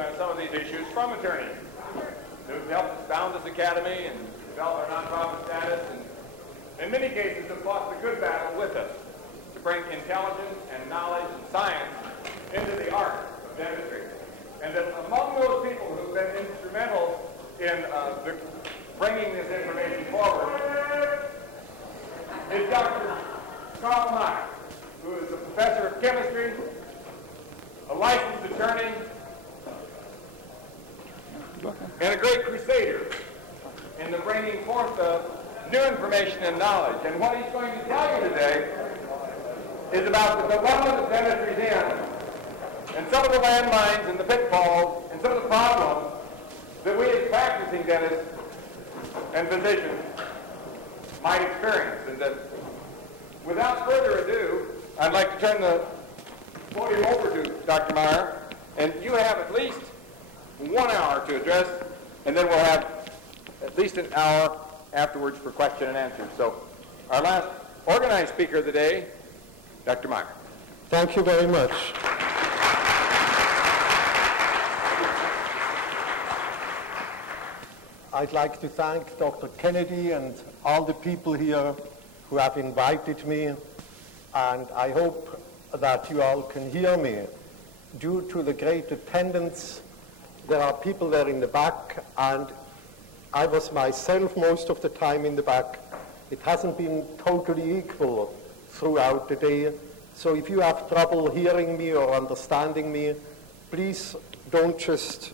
on some of these issues from attorneys who've helped found this academy and develop our nonprofit status, and in many cases have fought the good battle with us to bring intelligence and knowledge and science into the art of dentistry. And that among those people who've been instrumental in bringing this information forward is Dr. Carl Meyer, who is a professor of chemistry, a licensed attorney, and a great crusader in the bringing forth of new information and knowledge. And what he's going to tell you today is about the dilemma that dentistry is in, and some of the landmines and the pitfalls and some of the problems that we as practicing dentists and physicians might experience. And that without further ado, I'd like to turn the podium over to Dr. Meyer, and you have at least 1 hour to address, and then we'll have at least an hour afterwards for question and answer. So our last organized speaker of the day, Dr. Meyer. Thank you very much. I'd like to thank Dr. Kennedy and all the people here who have invited me, and I hope that you all can hear me. Due to the great attendance, there are people there in the back, and I was myself most of the time in the back. It hasn't been totally equal throughout the day, so if you have trouble hearing me or understanding me, please don't just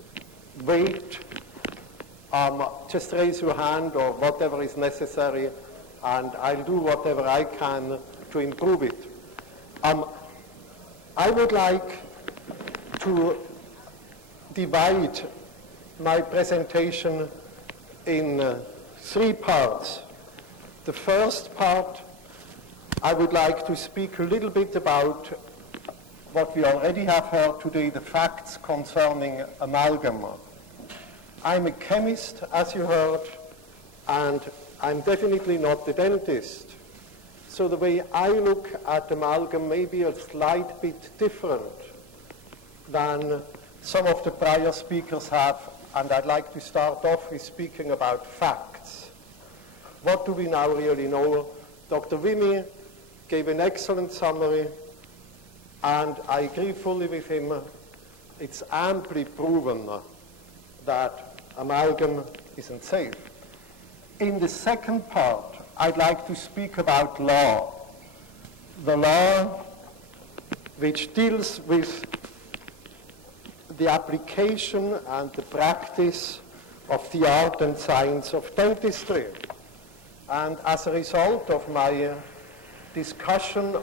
wait. Just raise your hand or whatever is necessary, and I'll do whatever I can to improve it. I would like to divide my presentation in 3 parts. The first part, I would like to speak a little bit about what we already have heard today, the facts concerning amalgam. I'm a chemist, as you heard, and I'm definitely not the dentist. So the way I look at amalgam may be a slight bit different than some of the prior speakers have, and I'd like to start off with speaking about facts. What do we now really know? Dr. Wimmy gave an excellent summary, and I agree fully with him. It's amply proven that amalgam isn't safe. In the second part, I'd like to speak about law. The law which deals with the application and the practice of the art and science of dentistry. And as a result of my discussion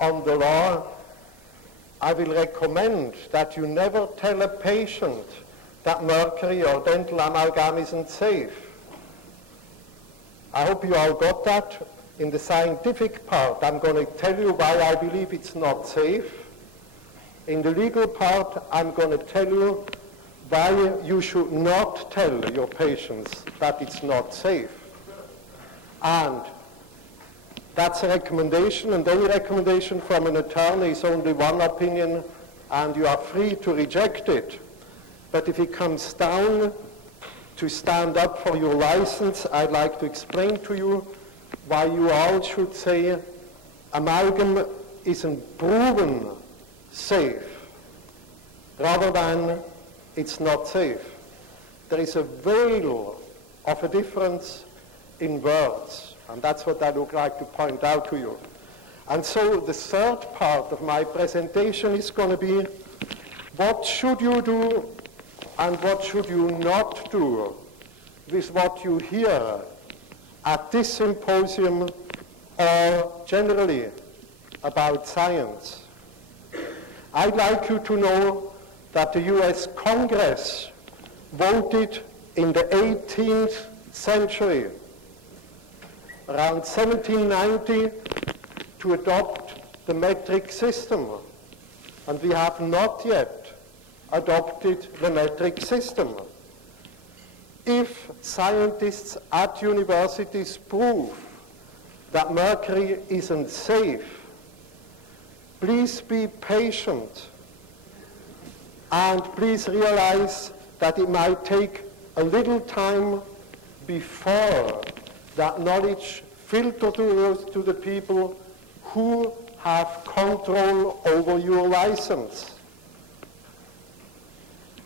on the law, I will recommend that you never tell a patient that mercury or dental amalgam isn't safe. I hope you all got that. In the scientific part, I'm going to tell you why I believe it's not safe. In the legal part, I'm going to tell you why you should not tell your patients that it's not safe. And that's a recommendation, and any recommendation from an attorney is only one opinion, and you are free to reject it. But if it comes down to stand up for your license, I'd like to explain to you why you all should say amalgam isn't proven safe, rather than it's not safe. There is a veil of a difference in words, and that's what I would like to point out to you. And so the third part of my presentation is going to be, what should you do and what should you not do with what you hear at this symposium or generally about science. I'd like you to know that the US Congress voted in the 18th century, around 1790, to adopt the metric system. And we have not yet adopted the metric system. If scientists at universities prove that mercury isn't safe, please be patient. And please realize that it might take a little time before that knowledge filters to the people who have control over your license.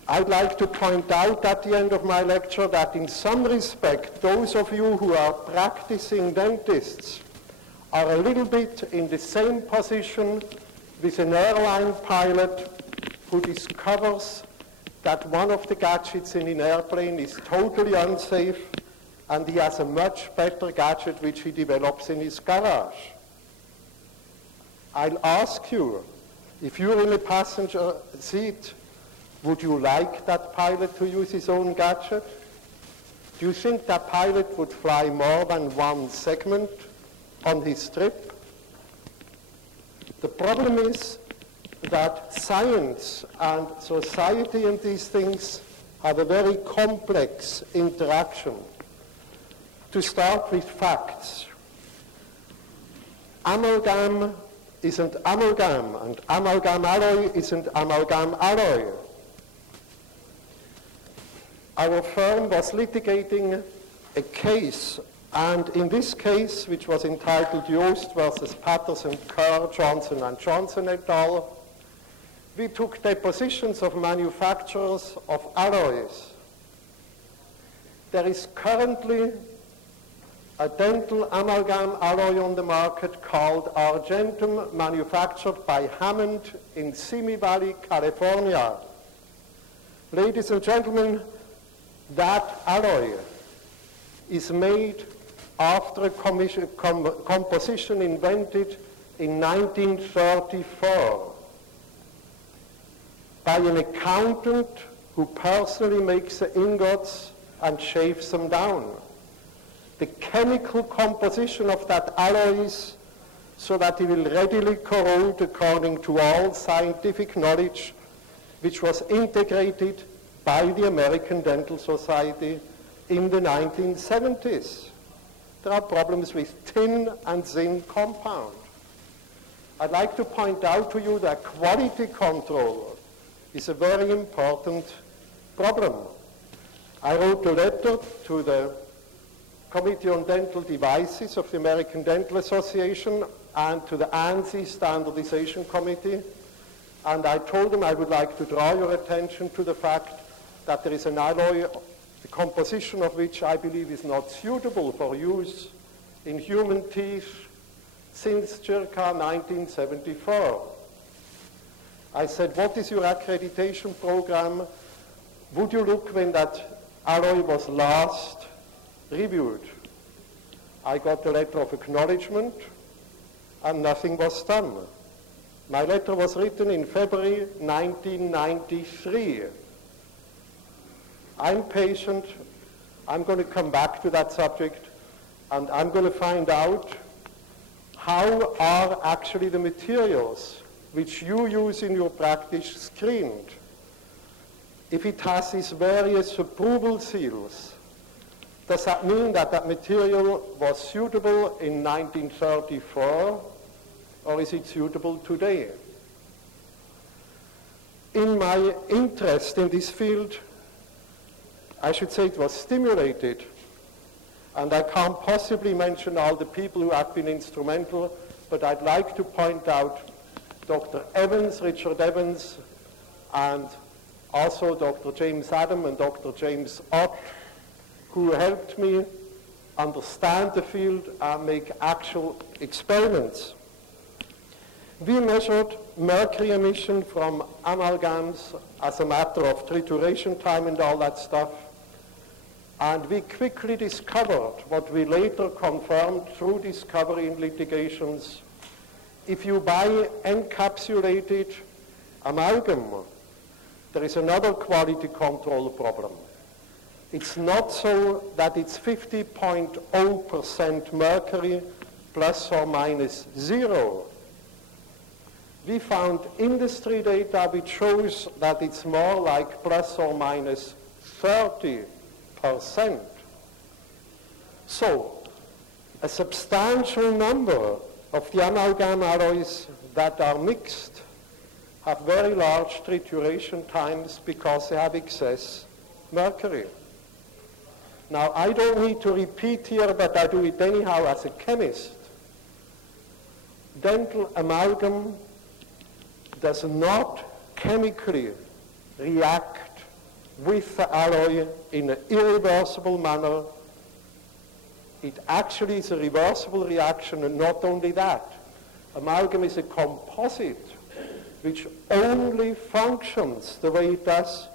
I'd like to point out at the end of my lecture that in some respect, those of you who are practicing dentists are a little bit in the same position with an airline pilot who discovers that one of the gadgets in an airplane is totally unsafe, and he has a much better gadget which he develops in his garage. I'll ask you, if you're in a passenger seat, would you like that pilot to use his own gadget? Do you think that pilot would fly more than one segment on his trip? The problem is that science and society and these things have a very complex interaction. To start with facts, amalgam isn't amalgam, and amalgam alloy isn't amalgam alloy. Our firm was litigating a case, and in this case, which was entitled Yost versus Patterson, Kerr, Johnson and Johnson et al., we took depositions of manufacturers of alloys. There is currently a dental amalgam alloy on the market called Argentum, manufactured by Hammond in Simi Valley, California. Ladies and gentlemen, that alloy is made after a composition invented in 1934 by an accountant who personally makes the ingots and shaves them down. The chemical composition of that alloy is so that it will readily corrode according to all scientific knowledge, which was integrated by the American Dental Society in the 1970s. There are problems with tin and zinc compound. I'd like to point out to you that quality control is a very important problem. I wrote a letter to the Committee on Dental Devices of the American Dental Association and to the ANSI Standardization Committee, and I told them I would like to draw your attention to the fact that there is an alloy, the composition of which I believe is not suitable for use in human teeth since circa 1974. I said, what is your accreditation program? Would you look when that alloy was last reviewed? I got a letter of acknowledgement and nothing was done. My letter was written in February 1993. I'm patient. I'm going to come back to that subject, and I'm going to find out how are actually the materials which you use in your practice screened. If it has these various approval seals, does that mean that that material was suitable in 1934, or is it suitable today? In my interest in this field, I should say it was stimulated, and I can't possibly mention all the people who have been instrumental, but I'd like to point out Dr. Evans, Richard Evans, and also Dr. James Adam and Dr. James Ott, who helped me understand the field and make actual experiments. We measured mercury emission from amalgams as a matter of trituration time and all that stuff. And we quickly discovered what we later confirmed through discovery in litigations. If you buy encapsulated amalgam, there is another quality control problem. It's not so that it's 50.0% mercury plus or minus 0. We found industry data which shows that it's more like plus or minus 30%. So, a substantial number of the amalgam alloys that are mixed have very large trituration times because they have excess mercury. Now, I don't need to repeat here, but I do it anyhow as a chemist. Dental amalgam does not chemically react with the alloy in an irreversible manner. It actually is a reversible reaction, and not only that. Amalgam is a composite which only functions the way it does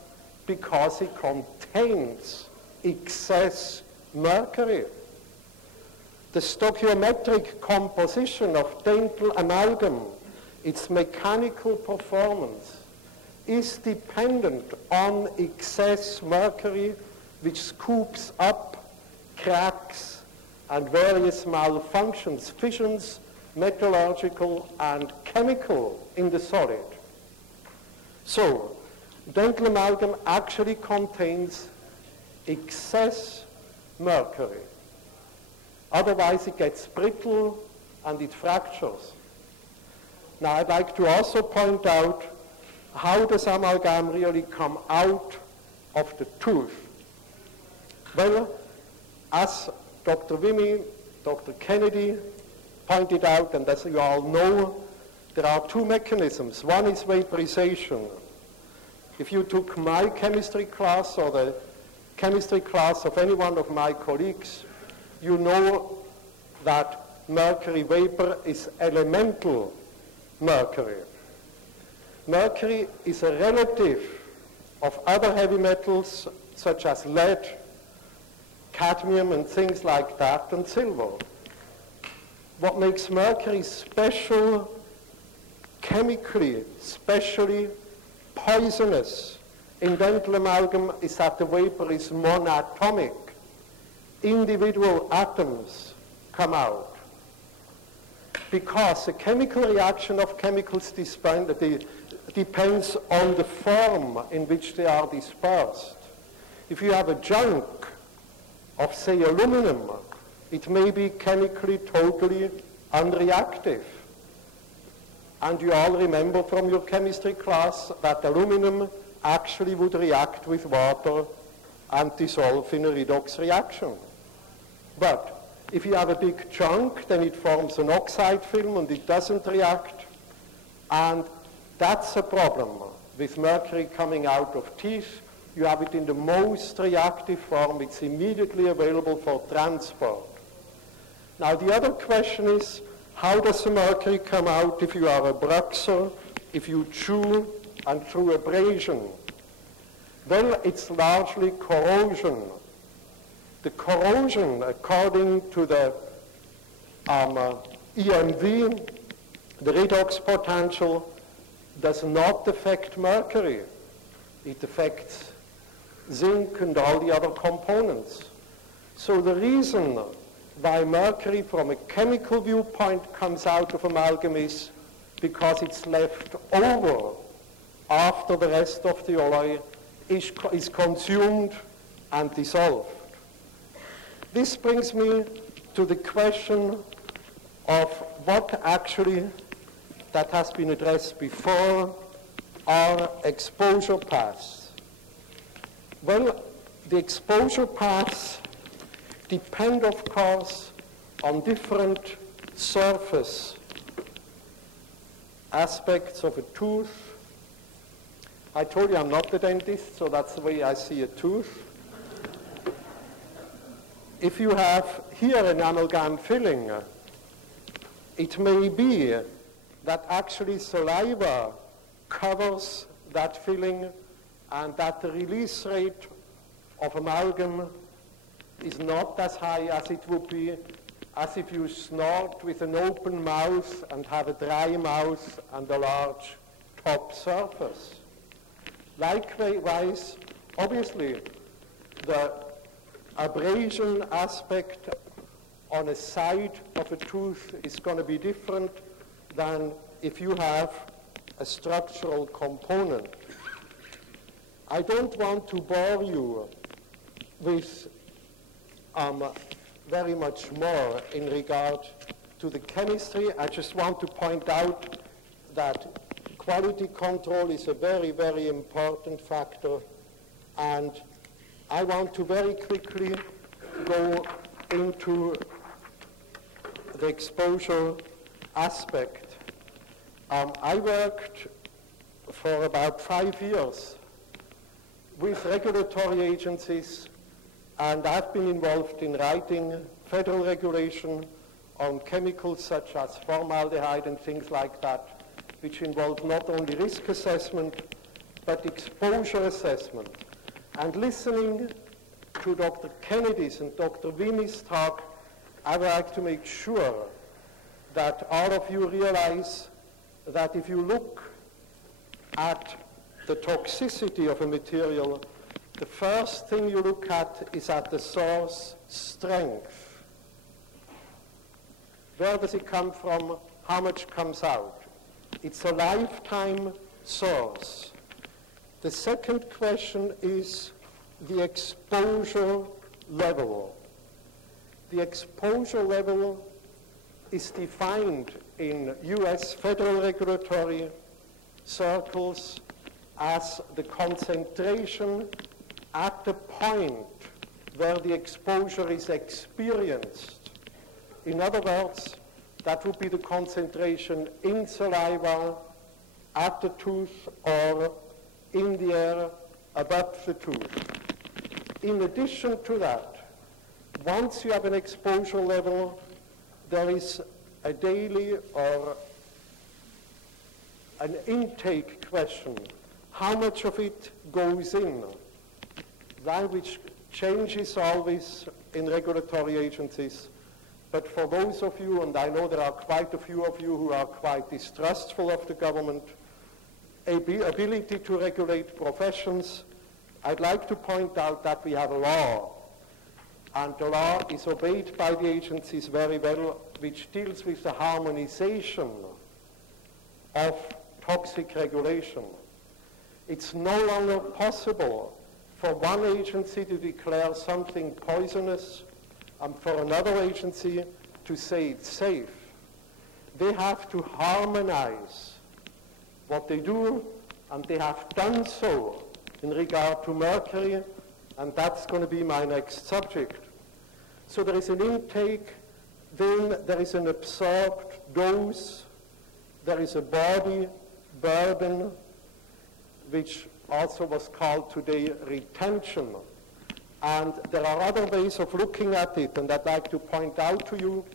because it contains excess mercury. The stoichiometric composition of dental amalgam, its mechanical performance, is dependent on excess mercury, which scoops up cracks and various malfunctions, fissions, metallurgical and chemical in the solid. So, dental amalgam actually contains excess mercury. Otherwise it gets brittle and it fractures. Now I'd like to also point out how does amalgam really come out of the tooth. Well, as Dr. Wimmy, Dr. Kennedy pointed out, and as you all know, there are two mechanisms. One is vaporization. If you took my chemistry class or the chemistry class of any one of my colleagues, you know that mercury vapor is elemental mercury. Mercury is a relative of other heavy metals such as lead, cadmium and things like that, and silver. What makes mercury special, chemically, especially poisonous in dental amalgam, is that the vapor is monatomic. Individual atoms come out. Because the chemical reaction of chemicals depends on the form in which they are dispersed. If you have a chunk of, say, aluminum, it may be chemically totally unreactive. And you all remember from your chemistry class that aluminum actually would react with water and dissolve in a redox reaction. But if you have a big chunk, then it forms an oxide film and it doesn't react. And that's a problem with mercury coming out of teeth. You have it in the most reactive form. It's immediately available for transport. Now the other question is, how does the mercury come out if you are a bruxer, if you chew and through abrasion? Well, it's largely corrosion. The corrosion, according to the EMV, the redox potential, does not affect mercury. It affects zinc and all the other components. So the reason why mercury from a chemical viewpoint comes out of amalgam is because it's left over after the rest of the alloy is consumed and dissolved. This brings me to the question of what actually, that has been addressed before, are exposure paths. Well, the exposure paths depend, of course, on different surface aspects of a tooth. I told you I'm not the dentist, so that's the way I see a tooth. If you have here an amalgam filling, it may be that actually saliva covers that filling and that the release rate of amalgam is not as high as it would be as if you snort with an open mouth and have a dry mouth and a large top surface. Likewise, obviously, the abrasion aspect on a side of a tooth is going to be different than if you have a structural component. I don't want to bore you with very much more in regard to the chemistry. I just want to point out that quality control is a very, very important factor, and I want to very quickly go into the exposure aspect. I worked for about 5 years with regulatory agencies, and I've been involved in writing federal regulation on chemicals such as formaldehyde and things like that, which involve not only risk assessment, but exposure assessment. And listening to Dr. Kennedy's and Dr. Winnie's talk, I would like to make sure that all of you realize that if you look at the toxicity of a material, the first thing you look at is at the source strength. Where does it come from? How much comes out? It's a lifetime source. The second question is the exposure level. The exposure level is defined in US federal regulatory circles as the concentration at the point where the exposure is experienced. In other words, that would be the concentration in saliva, at the tooth, or in the air above the tooth. In addition to that, once you have an exposure level, there is a daily or an intake question. How much of it goes in? That which changes always in regulatory agencies. But for those of you, and I know there are quite a few of you who are quite distrustful of the government, ability to regulate professions, I'd like to point out that we have a law, and the law is obeyed by the agencies very well, which deals with the harmonization of toxic regulation. It's no longer possible for one agency to declare something poisonous and for another agency to say it's safe. They have to harmonize what they do, and they have done so in regard to mercury, and that's going to be my next subject. So there is an intake, then there is an absorbed dose, there is a body burden, which also was called today retention. And there are other ways of looking at it, and I'd like to point out to you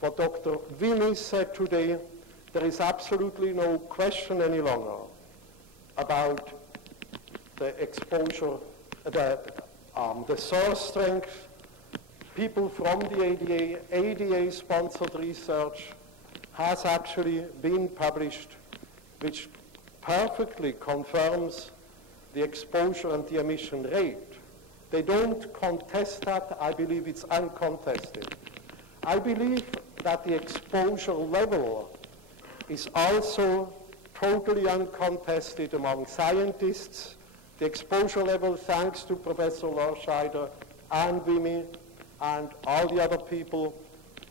what Dr. Winnie said today. There is absolutely no question any longer about the exposure, the source strength. People from the ADA-sponsored research has actually been published, which perfectly confirms the exposure and the emission rate. They don't contest that. I believe it's uncontested. I believe that the exposure level is also totally uncontested among scientists. The exposure level, thanks to Professor Lorscheider and Wimmy and all the other people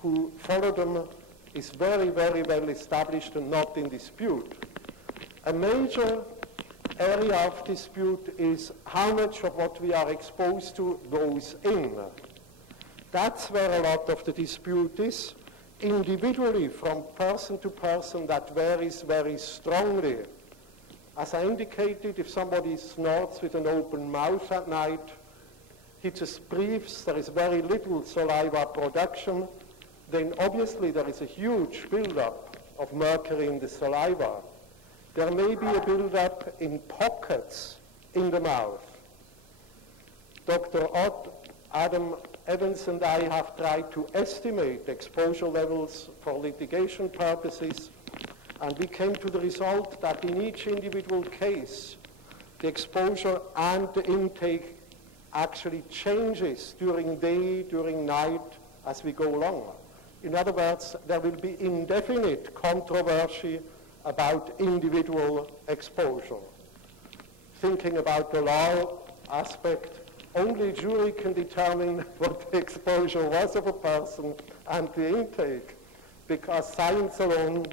who follow them, is very, very well established and not in dispute. A major area of dispute is how much of what we are exposed to goes in. That's where a lot of the dispute is. Individually, from person to person, that varies very strongly. As I indicated, if somebody snorts with an open mouth at night, he just breathes, there is very little saliva production, then obviously there is a huge buildup of mercury in the saliva. There may be a buildup in pockets in the mouth. Dr. Adam Evans and I have tried to estimate exposure levels for litigation purposes, and we came to the result that in each individual case, the exposure and the intake actually changes during day, during night, as we go along. In other words, there will be indefinite controversy about individual exposure. Thinking about the law aspect, only jury can determine what the exposure was of a person and the intake, because science alone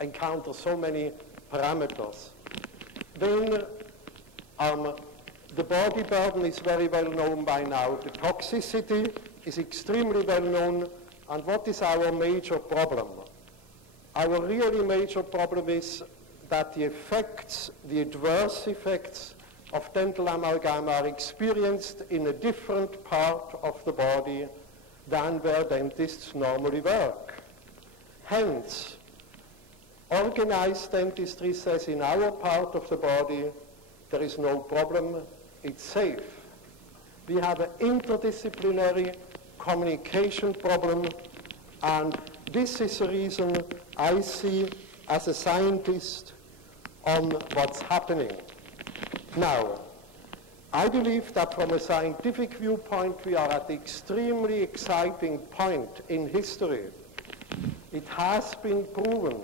encounters so many parameters. Then the body burden is very well known by now. The toxicity is extremely well known. And what is our major problem? Our really major problem is that the effects, the adverse effects of dental amalgam are experienced in a different part of the body than where dentists normally work. Hence, organized dentistry says in our part of the body, there is no problem, it's safe. We have an interdisciplinary communication problem, and this is the reason I see as a scientist on what's happening. Now, I believe that from a scientific viewpoint we are at an extremely exciting point in history. It has been proven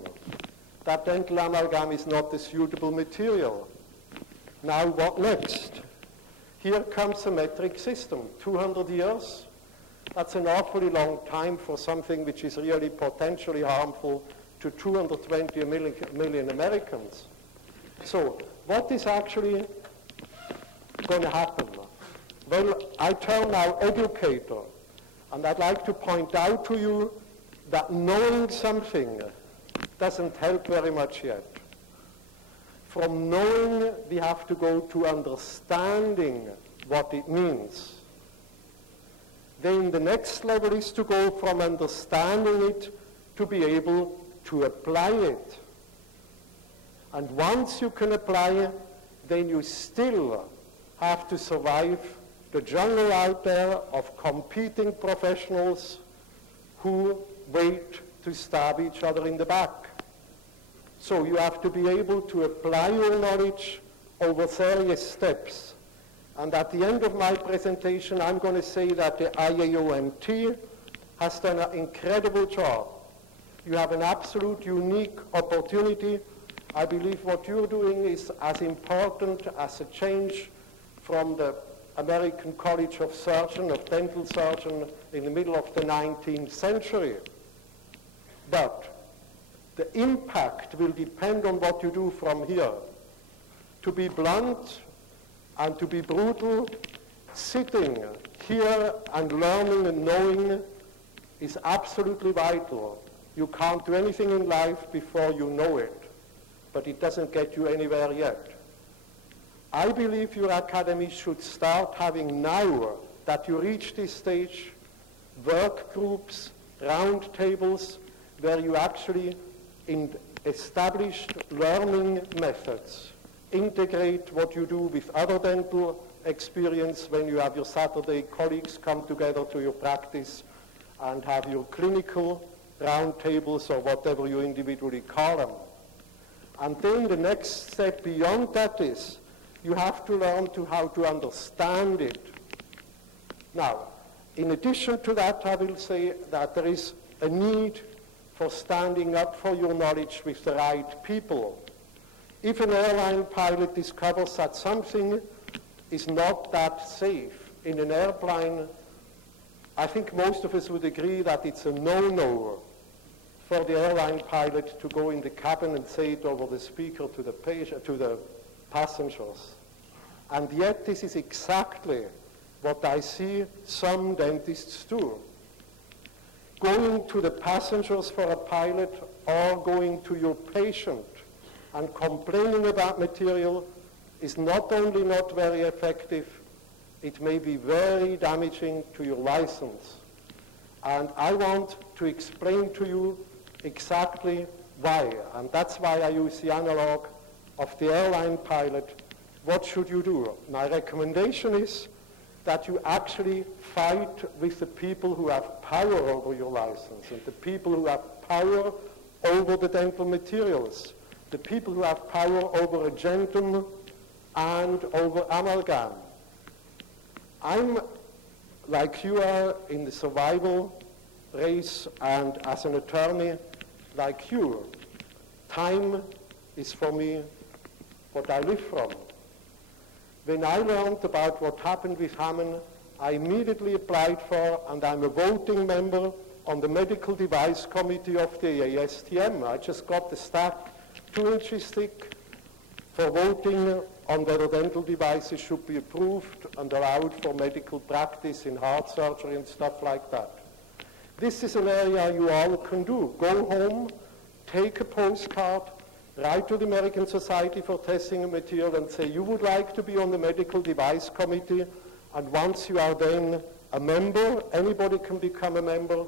that dental amalgam is not a suitable material. Now what next? Here comes a metric system, 200 years. That's an awfully long time for something which is really potentially harmful to 220 million Americans. So what is actually going to happen? Well, I turn now educator, and I'd like to point out to you that knowing something doesn't help very much yet. From knowing, we have to go to understanding what it means. Then the next level is to go from understanding it to be able to apply it. And once you can apply it, then you still have to survive the jungle out there of competing professionals who wait to stab each other in the back. So you have to be able to apply your knowledge over various steps. And at the end of my presentation, I'm going to say that the IAOMT has done an incredible job. You have an absolute unique opportunity. I believe what you're doing is as important as a change from the American College of Surgeons, of dental surgeons, in the middle of the 19th century. But the impact will depend on what you do from here. To be blunt and to be brutal, sitting here and learning and knowing is absolutely vital. You can't do anything in life before you know it, but it doesn't get you anywhere yet. I believe your academy should start having, now that you reach this stage, work groups, round tables, where you actually, in established learning methods, integrate what you do with other dental experience when you have your Saturday colleagues come together to your practice and have your clinical round tables or whatever you individually call them. And then the next step beyond that is you have to learn how to understand it. Now, in addition to that, I will say that there is a need for standing up for your knowledge with the right people. If an airline pilot discovers that something is not that safe in an airplane, I think most of us would agree that it's a no-no for the airline pilot to go in the cabin and say it over the speaker to the passengers. And yet this is exactly what I see some dentists do. Going to the passengers for a pilot or going to your patient and complaining about material is not only not very effective, it may be very damaging to your license. And I want to explain to you exactly why, and that's why I use the analog of the airline pilot. What should you do? My recommendation is that you actually fight with the people who have power over your license and the people who have power over the dental materials, the people who have power over agentum and over amalgam. I'm, like you are, in the survival race, and as an attorney, like you, time is for me what I live from. When I learned about what happened with Hammond, I immediately applied for, and I'm a voting member on the Medical Device Committee of the ASTM. I just got the staff 2 inches thick, for voting on whether dental devices should be approved and allowed for medical practice in heart surgery and stuff like that. This is an area you all can do. Go home, take a postcard, write to the American Society for Testing and Material and say you would like to be on the medical device committee, and once you are then a member, anybody can become a member,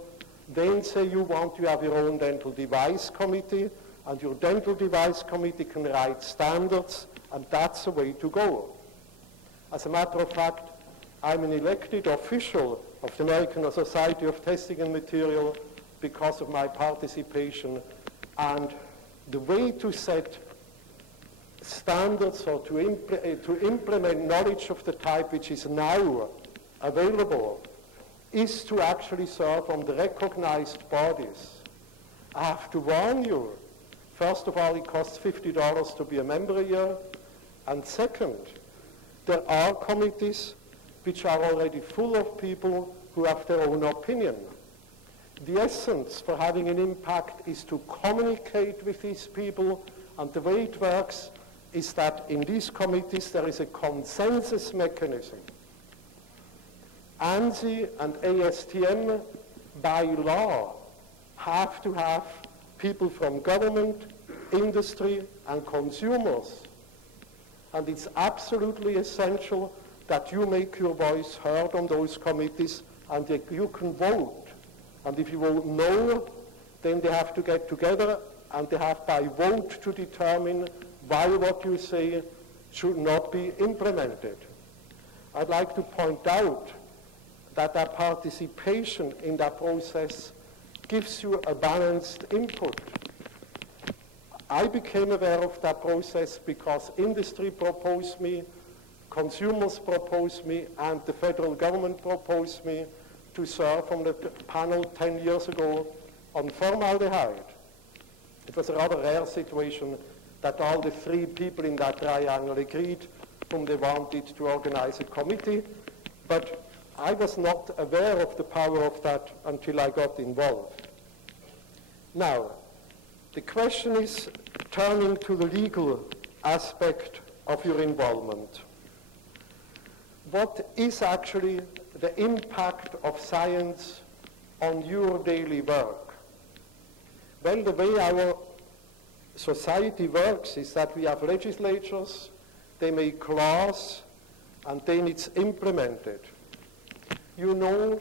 then say you want to have your own dental device committee, and your dental device committee can write standards, and that's the way to go. As a matter of fact, I'm an elected official of the American Society of Testing and Material because of my participation, and the way to set standards or to implement knowledge of the type which is now available is to actually serve on the recognized bodies. I have to warn you, first of all, it costs $50 to be a member a year, and second, there are committees which are already full of people who have their own opinion. The essence for having an impact is to communicate with these people, and the way it works is that in these committees there is a consensus mechanism. ANSI and ASTM by law have to have people from government, industry, and consumers. And it's absolutely essential that you make your voice heard on those committees and that you can vote. And if you vote no, then they have to get together and they have by vote to determine why what you say should not be implemented. I'd like to point out that our participation in that process gives you a balanced input. I became aware of that process because industry proposed me, consumers proposed me, and the federal government proposed me to serve on the panel 10 years ago on formaldehyde. It was a rather rare situation that all the 3 people in that triangle agreed whom they wanted to organize a committee, but I was not aware of the power of that until I got involved. Now, the question is turning to the legal aspect of your involvement. What is actually the impact of science on your daily work? Well, the way our society works is that we have legislatures, they make laws, and then it's implemented. You know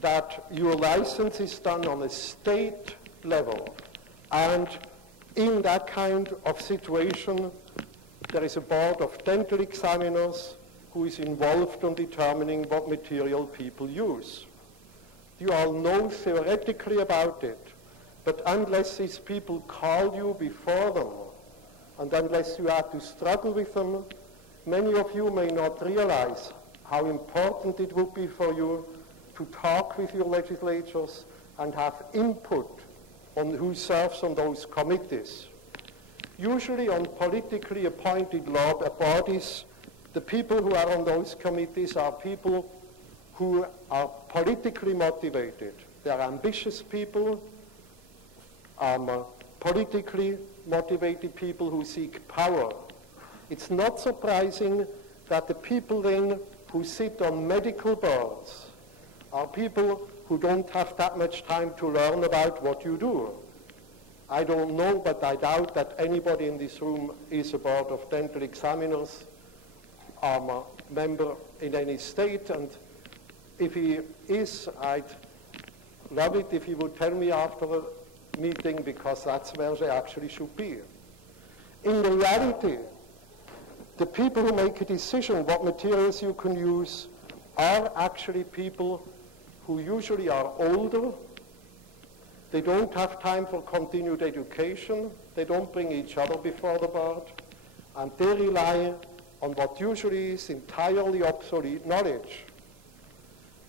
that your license is done on a state level, and in that kind of situation, there is a board of dental examiners who is involved in determining what material people use. You all know theoretically about it, but unless these people call you before them, and unless you have to struggle with them, many of you may not realize how important it would be for you to talk with your legislatures and have input on who serves on those committees. Usually on politically appointed law bodies, the people who are on those committees are people who are politically motivated. They are ambitious people, politically motivated people who seek power. It's not surprising that the people then who sit on medical boards are people who don't have that much time to learn about what you do. I don't know, but I doubt that anybody in this room is a board of dental examiners, a member in any state, and if he is, I'd love it if he would tell me after the meeting, because that's where they actually should be. In reality, the people who make a decision what materials you can use are actually people who usually are older. They don't have time for continued education. They don't bring each other before the board. And they rely on what usually is entirely obsolete knowledge.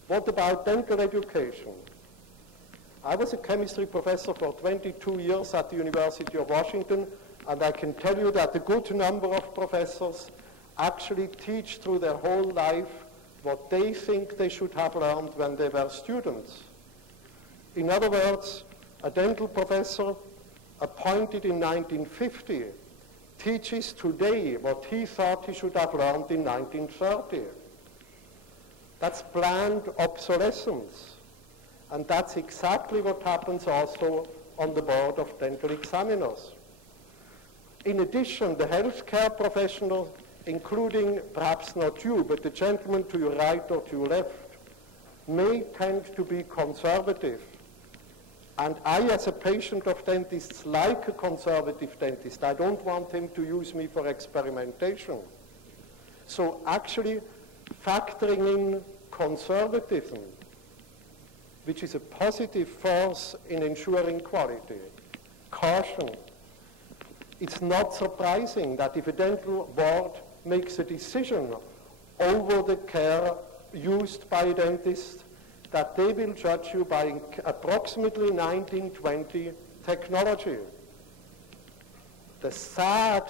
What about dental education? I was a chemistry professor for 22 years at the University of Washington, and I can tell you that a good number of professors actually teach through their whole life what they think they should have learned when they were students. In other words, a dental professor appointed in 1950 teaches today what he thought he should have learned in 1930. That's planned obsolescence. And that's exactly what happens also on the board of dental examiners. In addition, the healthcare professional, including perhaps not you, but the gentleman to your right or to your left, may tend to be conservative. And I, as a patient of dentists, like a conservative dentist. I don't want him to use me for experimentation. So actually, factoring in conservatism, which is a positive force in ensuring quality, caution, it's not surprising that if a dental board makes a decision over the care used by a dentist, that they will judge you by approximately 1920 technology. The sad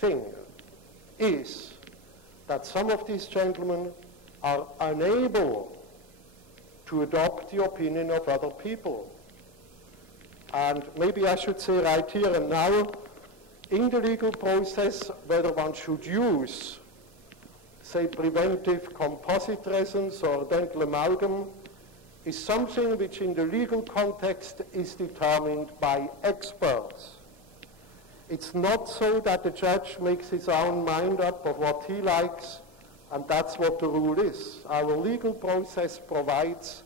thing is that some of these gentlemen are unable to adopt the opinion of other people. And maybe I should say right here and now, in the legal process, whether one should use, say, preventive composite resins or dental amalgam, is something which in the legal context is determined by experts. It's not so that the judge makes his own mind up of what he likes, and that's what the rule is. Our legal process provides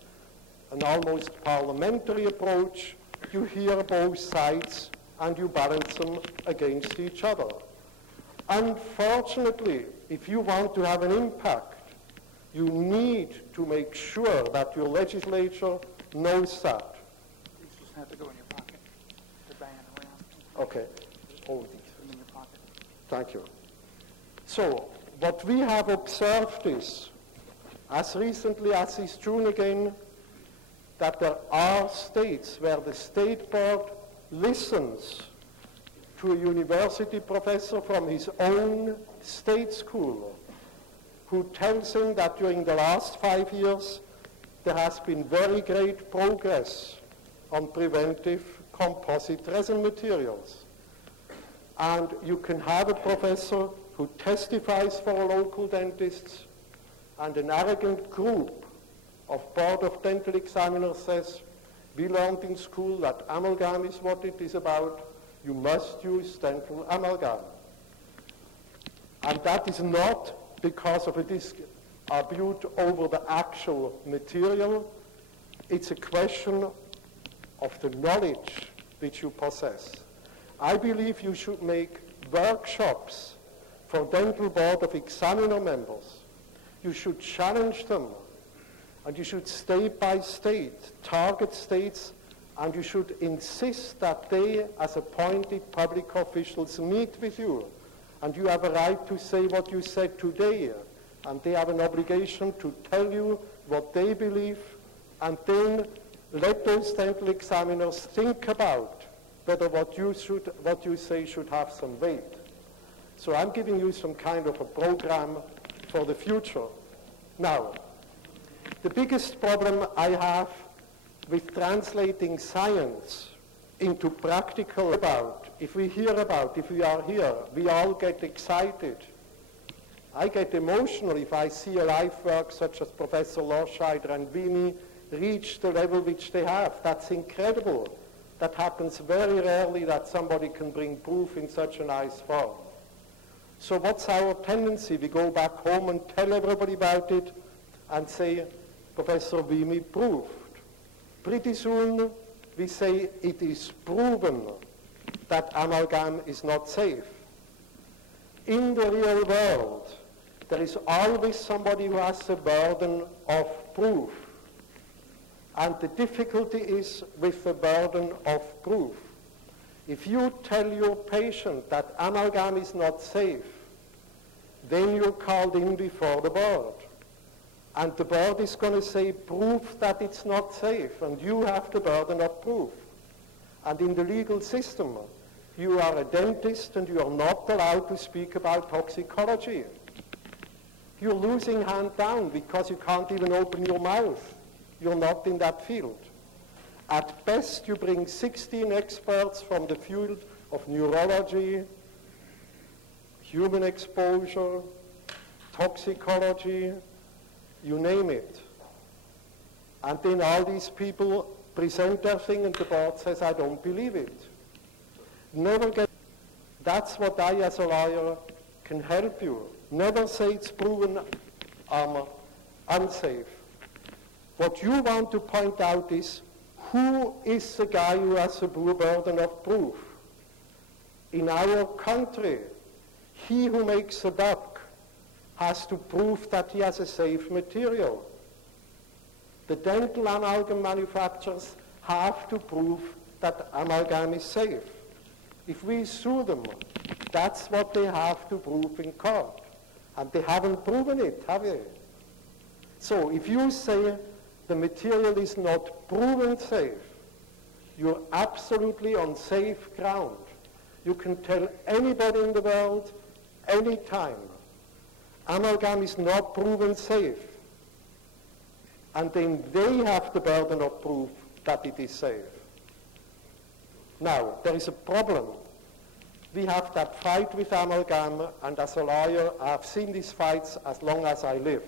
an almost parliamentary approach. You hear both sides and you balance them against each other. Unfortunately, if you want to have an impact, you need to make sure that your legislature knows that. You just have to go in your pocket. They're banging around. Okay. Hold these. In your pocket. Thank you. So, what we have observed is, as recently as this June again, that there are states where the state board listens to a university professor from his own state school who tells him that during the last 5 years there has been very great progress on preventive composite resin materials. And you can have a professor who testifies for local dentists, and an arrogant group of Board of Dental Examiners says, we learned in school that amalgam is what it is about, you must use dental amalgam. And that is not because of a dispute over the actual material, it's a question of the knowledge which you possess. I believe you should make workshops for dental board of examiner members. You should challenge them, and you should state by state, target states, and you should insist that they, as appointed public officials, meet with you. And you have a right to say what you said today, and they have an obligation to tell you what they believe, and then let those dental examiners think about whether what you say should have some weight. So I'm giving you some kind of a program for the future. Now, the biggest problem I have with translating science into practical if we are here, we all get excited. I get emotional if I see a life work such as Professor Lorscheider and Vimy reach the level which they have. That's incredible. That happens very rarely that somebody can bring proof in such a nice form. So what's our tendency? We go back home and tell everybody about it and say, Professor Vimy proved. Pretty soon we say it is proven that amalgam is not safe. In the real world, there is always somebody who has the burden of proof. And the difficulty is with the burden of proof. If you tell your patient that amalgam is not safe, then you're called in before the board. And the board is going to say, prove that it's not safe, and you have the burden of proof. And in the legal system, you are a dentist and you are not allowed to speak about toxicology. You're losing hand down because you can't even open your mouth. You're not in that field. At best, you bring 16 experts from the field of neurology, human exposure, toxicology, you name it. And then all these people present their thing and the board says, I don't believe it. Never get, that's what I as a lawyer can help you. Never say it's proven unsafe. What you want to point out is, who is the guy who has the burden of proof? In our country, he who makes a buck has to prove that he has a safe material. The dental amalgam manufacturers have to prove that amalgam is safe. If we sue them, that's what they have to prove in court. And they haven't proven it, have they? So if you say the material is not proven safe, you're absolutely on safe ground. You can tell anybody in the world, anytime, amalgam is not proven safe. And then they have the burden of proof that it is safe. Now, there is a problem. We have that fight with amalgam, and as a lawyer, I have seen these fights as long as I live.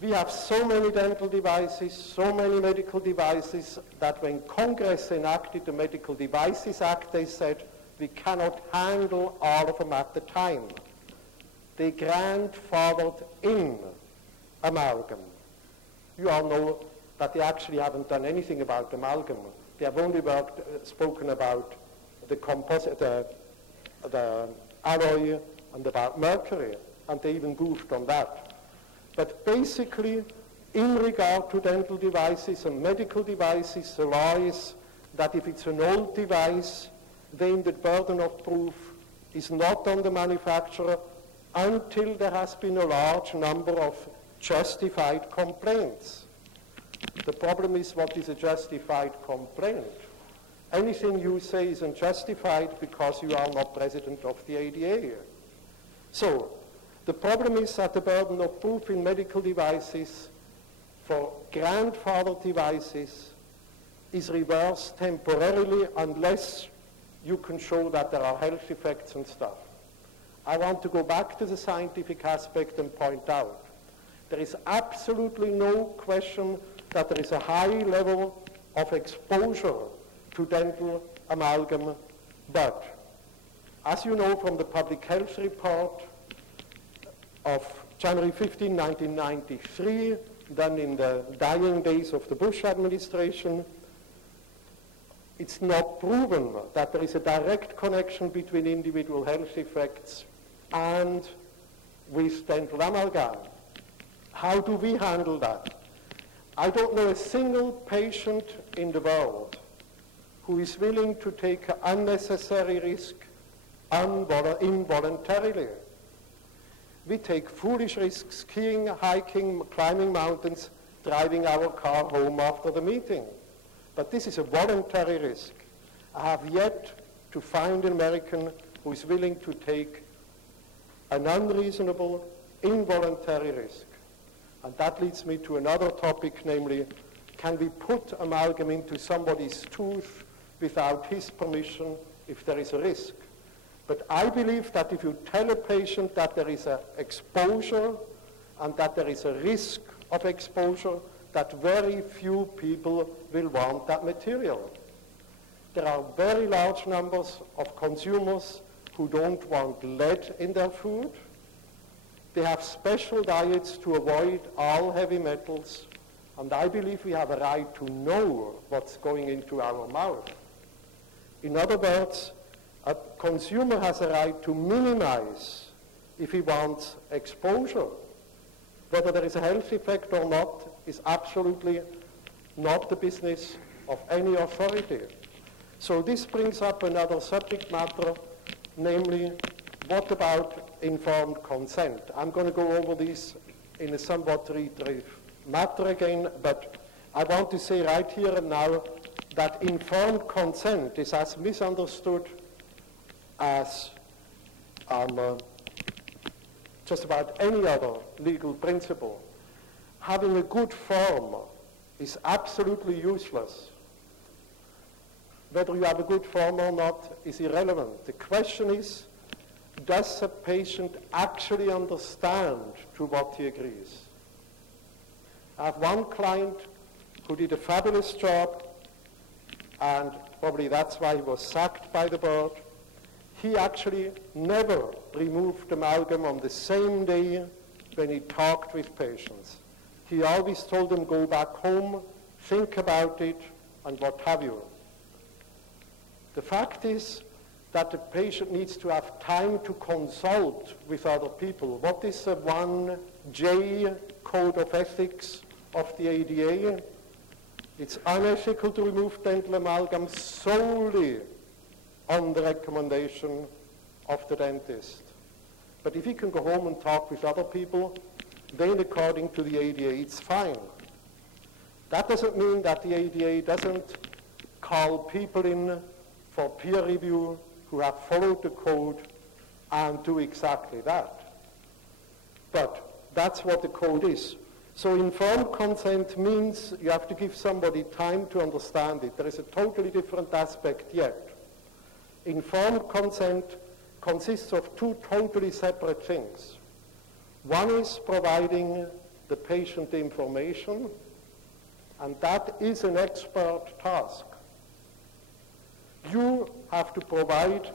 We have so many dental devices, so many medical devices, that when Congress enacted the Medical Devices Act, they said, we cannot handle all of them at the time. They grandfathered in amalgam. You all know that they actually haven't done anything about amalgam. They have only spoken about the composite, the alloy, and about mercury, and they even goofed on that. But basically, in regard to dental devices and medical devices, the law is that if it's an old device, then the burden of proof is not on the manufacturer until there has been a large number of justified complaints. The problem is, what is a justified complaint? Anything you say is unjustified because you are not president of the ADA. So, the problem is that the burden of proof in medical devices for grandfather devices is reversed temporarily unless you can show that there are health effects and stuff. I want to go back to the scientific aspect and point out there is absolutely no question that there is a high level of exposure to dental amalgam, but as you know from the public health report of January 15, 1993, done in the dying days of the Bush administration, it's not proven that there is a direct connection between individual health effects and with dental amalgam. How do we handle that? I don't know a single patient in the world who is willing to take an unnecessary risk involuntarily. We take foolish risks, skiing, hiking, climbing mountains, driving our car home after the meeting. But this is a voluntary risk. I have yet to find an American who is willing to take an unreasonable, involuntary risk. And that leads me to another topic, namely, can we put amalgam into somebody's tooth without his permission if there is a risk? But I believe that if you tell a patient that there is an exposure and that there is a risk of exposure, that very few people will want that material. There are very large numbers of consumers who don't want lead in their food. They have special diets to avoid all heavy metals, and I believe we have a right to know what's going into our mouth. In other words, a consumer has a right to minimize if he wants exposure. Whether there is a health effect or not is absolutely not the business of any authority. So this brings up another subject matter, namely, what about informed consent? I'm going to go over this in a somewhat retrieve matter again, but I want to say right here and now that informed consent is as misunderstood as just about any other legal principle. Having a good form is absolutely useless. Whether you have a good form or not is irrelevant. The question is, does the patient actually understand to what he agrees? I have one client who did a fabulous job, and probably that's why he was sacked by the board. He actually never removed amalgam on the same day when he talked with patients. He always told them, go back home, think about it, and what have you. The fact is that the patient needs to have time to consult with other people. What is the 1J code of ethics of the ADA? It's unethical to remove dental amalgam solely on the recommendation of the dentist. But if he can go home and talk with other people, then according to the ADA, it's fine. That doesn't mean that the ADA doesn't call people in for peer review who have followed the code and do exactly that. But that's what the code is. So informed consent means you have to give somebody time to understand it. There is a totally different aspect yet. Informed consent consists of two totally separate things. One is providing the patient information, and that is an expert task. You have to provide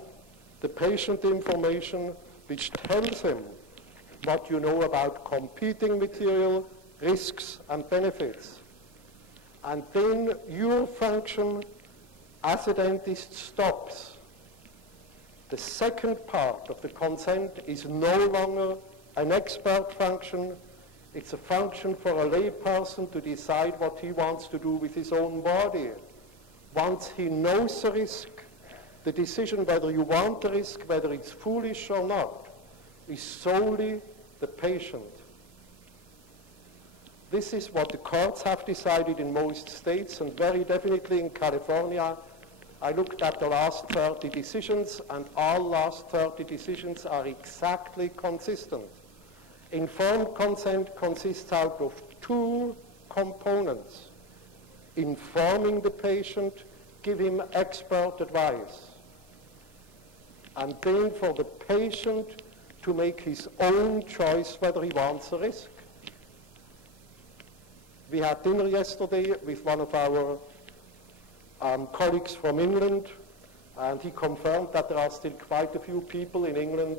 the patient information which tells him what you know about competing material, risks and benefits. And then your function as a dentist stops. The second part of the consent is no longer an expert function. It's a function for a layperson to decide what he wants to do with his own body. Once he knows the risk, the decision whether you want the risk, whether it's foolish or not, is solely the patient. This is what the courts have decided in most states, and very definitely in California. I looked at the last 30 decisions, and all last 30 decisions are exactly consistent. Informed consent consists out of two components: informing the patient, give him expert advice, and then for the patient to make his own choice whether he wants a risk. We had dinner yesterday with one of our colleagues from England, and he confirmed that there are still quite a few people in England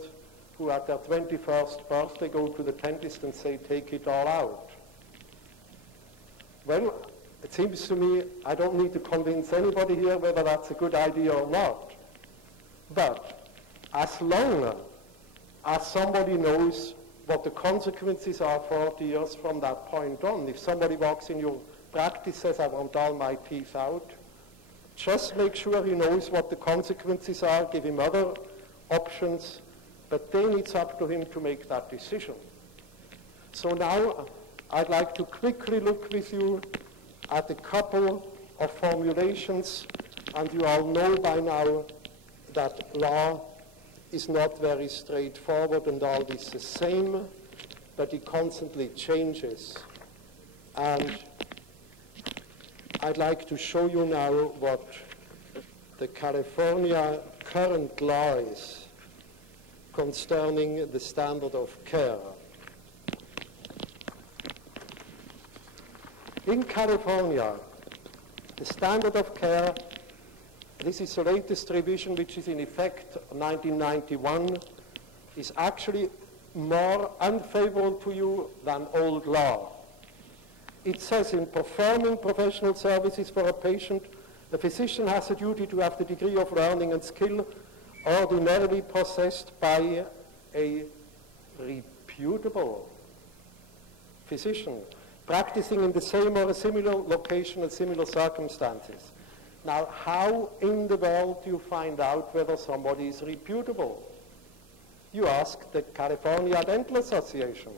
who at their 21st birthday go to the dentist and say, take it all out. Well, it seems to me I don't need to convince anybody here whether that's a good idea or not. But as long as somebody knows what the consequences are 40 years from that point on, if somebody walks in your practice says, I want all my teeth out, just make sure he knows what the consequences are, give him other options, but then it's up to him to make that decision. So now I'd like to quickly look with you at a couple of formulations, and you all know by now that law is not very straightforward and always the same, but it constantly changes. And I'd like to show you now what the California current law is concerning the standard of care. In California, the standard of care, this is the latest revision which is in effect 1991, is actually more unfavorable to you than old law. It says in performing professional services for a patient, the physician has a duty to have the degree of learning and skill ordinarily possessed by a reputable physician, practicing in the same or a similar location and similar circumstances. Now, how in the world do you find out whether somebody is reputable? You ask the California Dental Association.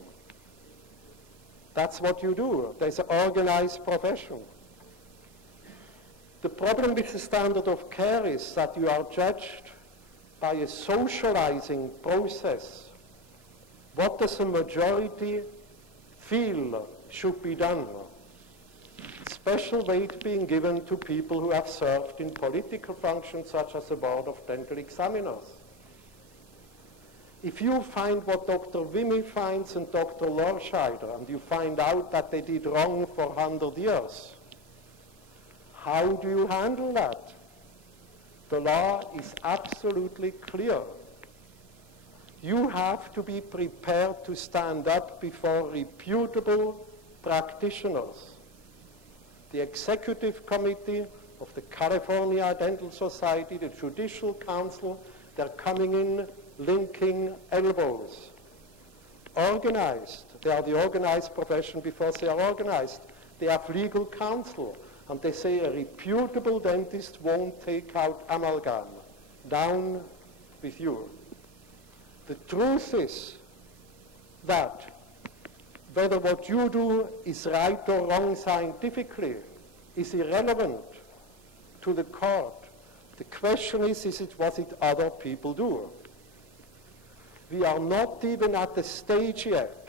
That's what you do. There's an organized profession. The problem with the standard of care is that you are judged by a socializing process. What does the majority feel should be done? special weight being given to people who have served in political functions such as the Board of Dental Examiners. If you find what Dr. Wimmy finds and Dr. Lorscheider, and you find out that they did wrong for 100 years, how do you handle that? The law is absolutely clear. You have to be prepared to stand up before reputable practitioners. The Executive Committee of the California Dental Society, the Judicial Council, they're coming in linking elbows. Organized. They are the organized profession because they are organized. They have legal counsel. And they say a reputable dentist won't take out amalgam. Down with you. The truth is that whether what you do is right or wrong scientifically is irrelevant to the court. The question is was it other people do? We are not even at the stage yet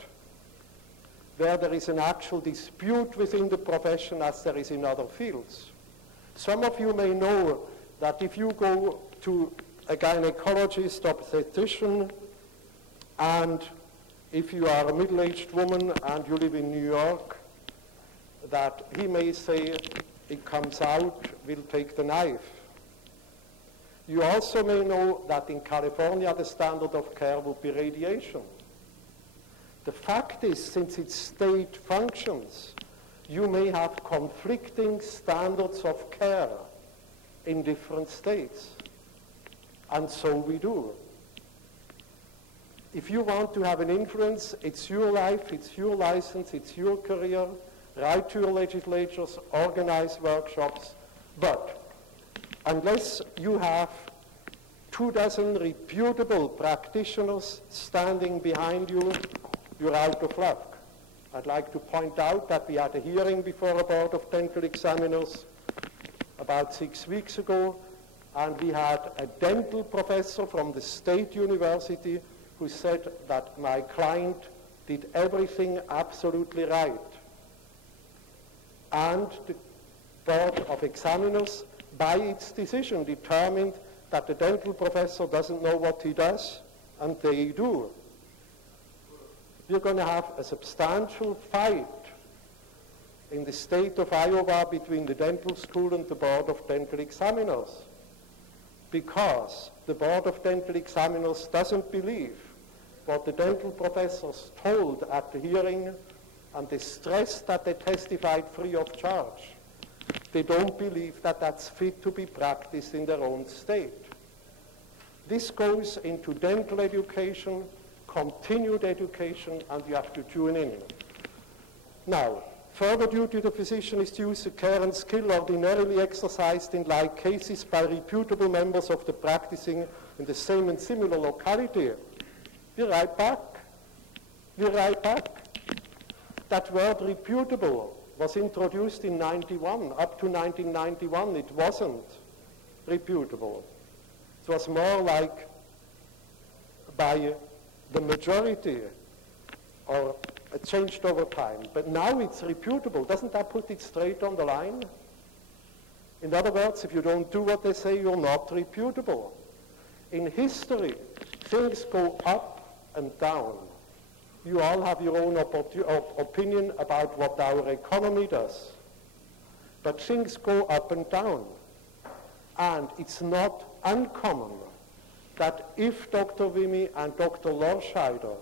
where there is an actual dispute within the profession as there is in other fields. Some of you may know that if you go to a gynecologist, obstetrician, and if you are a middle-aged woman and you live in New York, that he may say, it comes out, we'll take the knife. You also may know that in California the standard of care would be radiation. The fact is, since it's state functions, you may have conflicting standards of care in different states. And so we do. If you want to have an influence, it's your life, it's your license, it's your career. Write to your legislatures, organize workshops. But unless you have 24 reputable practitioners standing behind you, you're out of luck. I'd like to point out that we had a hearing before a Board of Dental Examiners about 6 weeks ago, and we had a dental professor from the state university who said that my client did everything absolutely right. And the Board of Examiners, by its decision, determined that the dental professor doesn't know what he does, and they do. We're going to have a substantial fight in the state of Iowa between the dental school and the Board of Dental Examiners, because the Board of Dental Examiners doesn't believe what the dental professors told at the hearing, and they stressed that they testified free of charge. They don't believe that that's fit to be practiced in their own state. This goes into dental education, continued education, and you have to tune in. Now, further duty of the physician is to use the care and skill ordinarily exercised in like cases by reputable members of the practicing in the same and similar locality. We're right back. We're right back. That word reputable was introduced in 91. Up to 1991, it wasn't reputable. It was more like by the majority, or it changed over time. But now it's reputable. Doesn't that put it straight on the line? In other words, if you don't do what they say, you're not reputable. In history, things go up and down. You all have your own opinion about what our economy does. But things go up and down. And it's not uncommon that if Dr. Wimmy and Dr. Lorscheider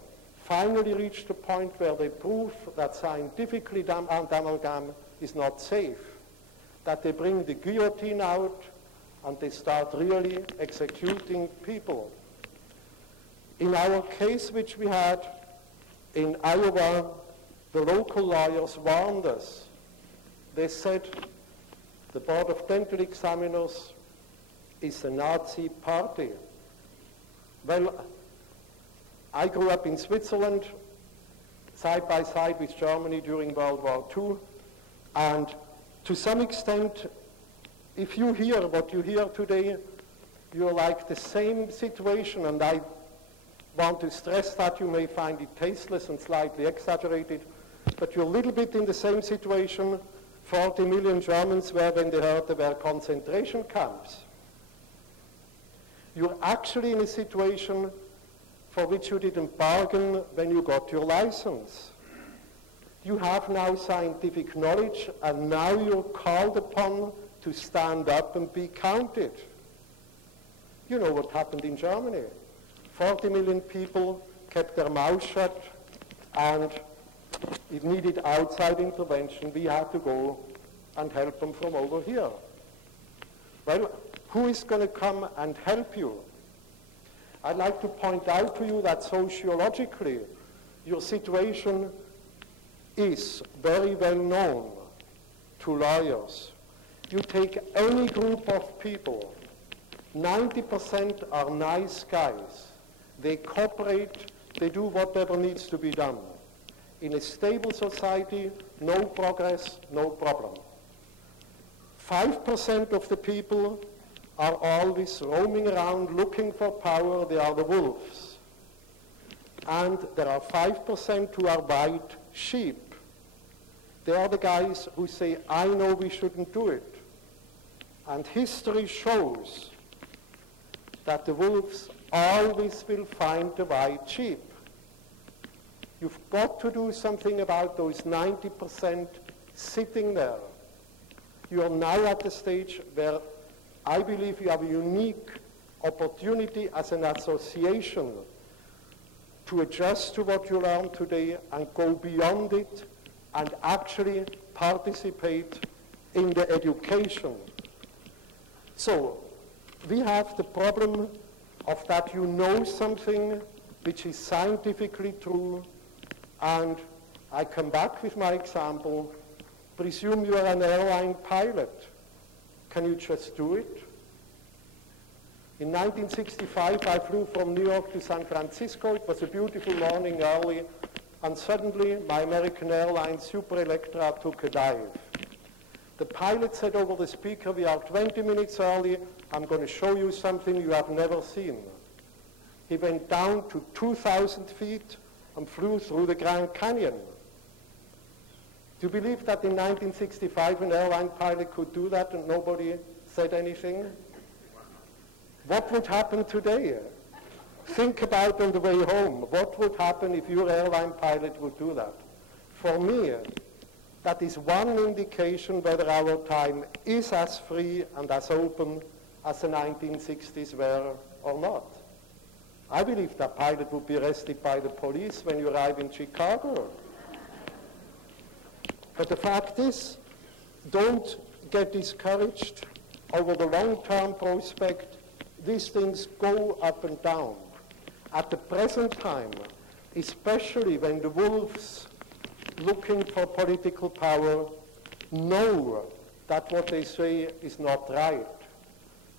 finally reach the point where they prove that scientifically amalgam is not safe, that they bring the guillotine out and they start really executing people. In our case, which we had in Iowa, the local lawyers warned us. They said the Board of Dental Examiners is a Nazi party. Well, I grew up in Switzerland, side by side with Germany during World War II, and to some extent, if you hear what you hear today, you're like the same situation, and I want to stress that. You may find it tasteless and slightly exaggerated, but you're a little bit in the same situation 40 million Germans were when they heard there were concentration camps. You're actually in a situation for which you didn't bargain when you got your license. You have now scientific knowledge, and now you're called upon to stand up and be counted. You know what happened in Germany. 40 million people kept their mouth shut, and it needed outside intervention. We had to go and help them from over here. Well, who is going to come and help you? I'd like to point out to you that sociologically, your situation is very well known to lawyers. You take any group of people, 90% are nice guys. They cooperate, they do whatever needs to be done. In a stable society, no progress, no problem. 5% of the people are always roaming around looking for power. They are the wolves. And there are 5% who are white sheep. They are the guys who say, I know we shouldn't do it. And history shows that the wolves always will find the white sheep. You've got to do something about those 90% sitting there. You are now at the stage where I believe you have a unique opportunity as an association to adjust to what you learned today and go beyond it and actually participate in the education. So we have the problem of that you know something which is scientifically true, and I come back with my example. Presume you are an airline pilot. Can you just do it? In 1965, I flew from New York to San Francisco. It was a beautiful morning early, and suddenly my American Airlines Super Electra took a dive. The pilot said over the speaker, we are 20 minutes early. I'm going to show you something you have never seen. He went down to 2,000 feet and flew through the Grand Canyon. Do you believe that in 1965 an airline pilot could do that and nobody said anything? What would happen today? Think about on the way home. What would happen if your airline pilot would do that? For me, that is one indication whether our time is as free and as open as the 1960s were or not. I believe that pilot would be arrested by the police when you arrive in Chicago. But the fact is, don't get discouraged over the long-term prospect. These things go up and down. At the present time, especially when the wolves looking for political power know that what they say is not right,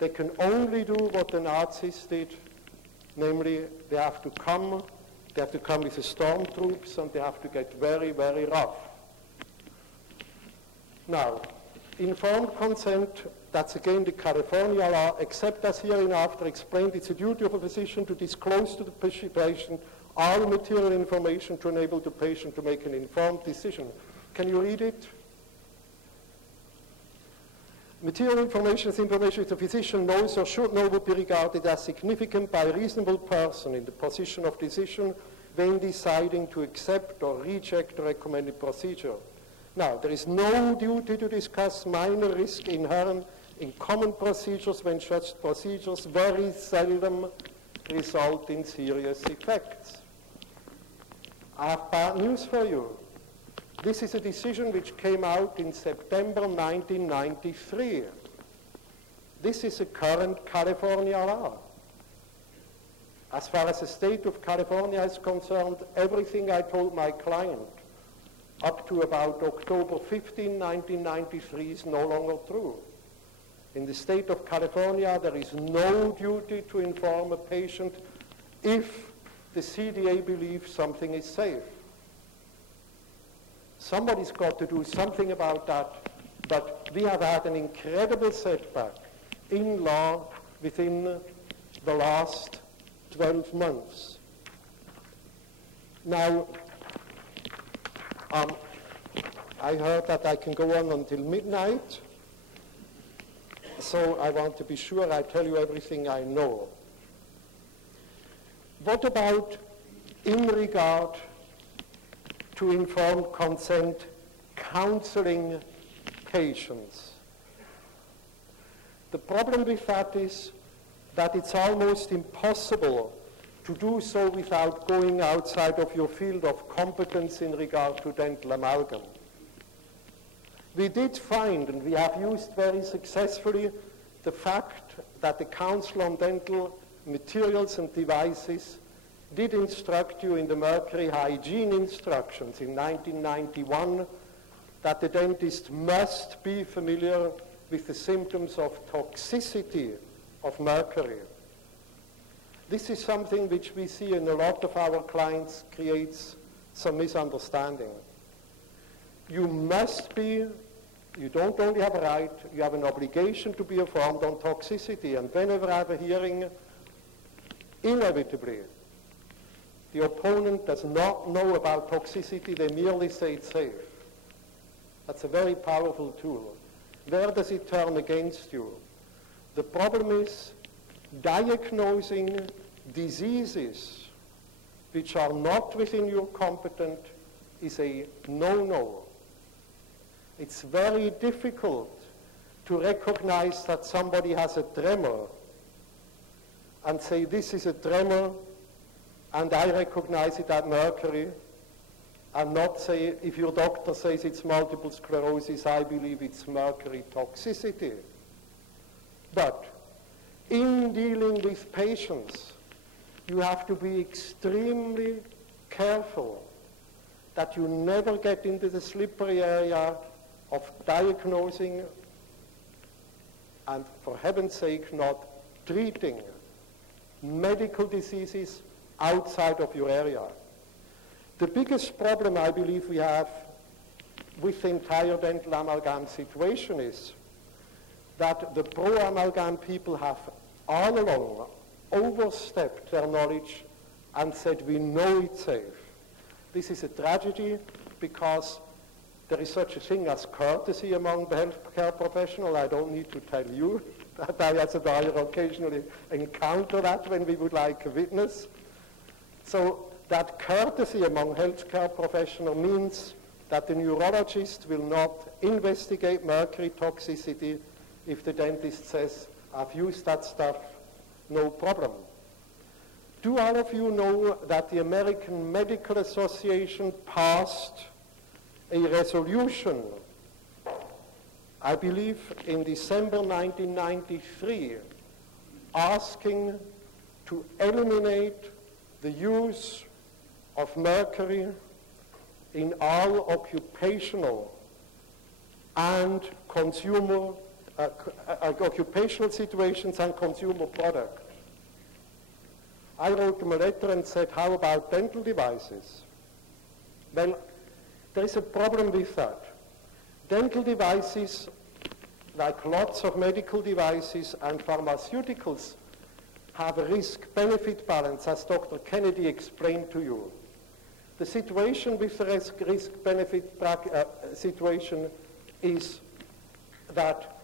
they can only do what the Nazis did, namely they have to come with the stormtroops, and they have to get very, very rough. Now, informed consent, that's again the California law, except as hereinafter explained, it's a duty of a physician to disclose to the patient all material information to enable the patient to make an informed decision. Can you read it? Material information is information which the physician knows or should know would be regarded as significant by a reasonable person in the position of decision when deciding to accept or reject the recommended procedure. Now, there is no duty to discuss minor risk inherent in common procedures when such procedures very seldom result in serious effects. I have bad news for you. This is a decision which came out in September 1993. This is a current California law. As far as the state of California is concerned, everything I told my client up to about October 15, 1993 is no longer true. In the state of California, there is no duty to inform a patient if the CDA believes something is safe. Somebody's got to do something about that, but we have had an incredible setback in law within the last 12 months. Now, I heard that I can go on until midnight, so I want to be sure I tell you everything I know. What about in regard to informed consent counseling patients? The problem with that is that it's almost impossible to do so without going outside of your field of competence in regard to dental amalgam. We did find, and we have used very successfully, the fact that the Council on Dental Materials and Devices did instruct you in the mercury hygiene instructions in 1991 that the dentist must be familiar with the symptoms of toxicity of mercury. This is something which we see in a lot of our clients creates some misunderstanding. You must be, you don't only have a right, you have an obligation to be informed on toxicity. And whenever I have a hearing, inevitably, the opponent does not know about toxicity, they merely say it's safe. That's a very powerful tool. Where does it turn against you? The problem is diagnosing diseases which are not within your competence is a no-no. It's very difficult to recognize that somebody has a tremor and say, this is a tremor, and I recognize it at mercury, and not say, if your doctor says it's multiple sclerosis, I believe it's mercury toxicity. But in dealing with patients, you have to be extremely careful that you never get into the slippery area of diagnosing and, for heaven's sake, not treating medical diseases outside of your area. The biggest problem I believe we have with the entire dental amalgam situation is that the pro-amalgam people have all along overstepped their knowledge and said, we know it's safe. This is a tragedy because there is such a thing as courtesy among the healthcare professional. I don't need to tell you that I, as a lawyer, occasionally encounter that when we would like a witness. So that courtesy among healthcare professionals means that the neurologist will not investigate mercury toxicity if the dentist says, I've used that stuff, no problem. Do all of you know that the American Medical Association passed a resolution, I believe in December 1993, asking to eliminate the use of mercury in all occupational and consumer occupational situations and consumer products. I wrote them a letter and said, how about dental devices? Well, there is a problem with that. Dental devices, like lots of medical devices and pharmaceuticals, have a risk-benefit balance, as Dr. Kennedy explained to you. The situation with the risk-benefit situation is that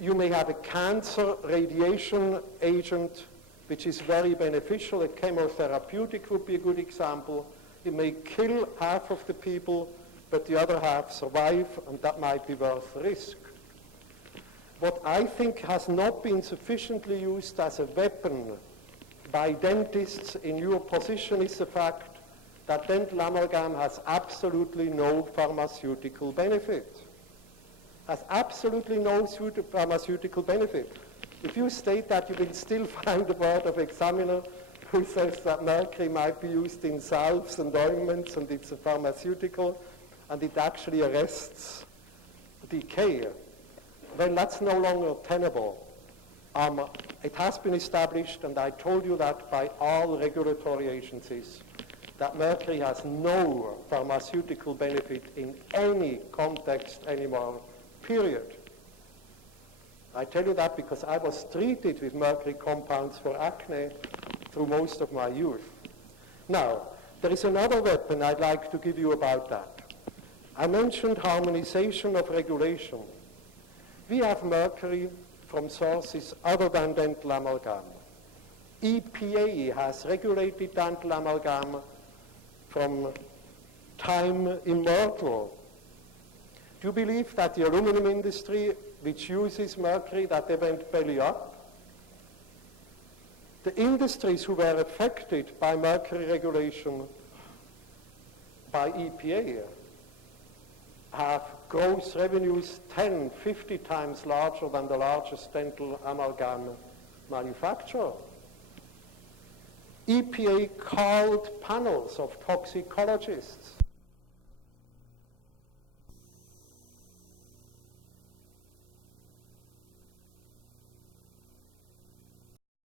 you may have a cancer radiation agent which is very beneficial. A chemotherapeutic would be a good example. It may kill half of the people, but the other half survive, and that might be worth the risk. What I think has not been sufficiently used as a weapon by dentists in your position is the fact that dental amalgam has absolutely no pharmaceutical benefit. Has absolutely no pharmaceutical benefit. If you state that, you will still find a board of examiner who says that mercury might be used in salves and ointments and it's a pharmaceutical and it actually arrests decay. Well, that's no longer tenable. It has been established, and I told you that by all regulatory agencies, that mercury has no pharmaceutical benefit in any context anymore, period. I tell you that because I was treated with mercury compounds for acne through most of my youth. Now, there is another weapon I'd like to give you about that. I mentioned harmonization of regulation. We have mercury from sources other than dental amalgam. EPA has regulated dental amalgam from time immemorial. Do you believe that the aluminum industry, which uses mercury, that they went belly up? The industries who were affected by mercury regulation by EPA have gross revenues 10, 50 times larger than the largest dental amalgam manufacturer. EPA called panels of toxicologists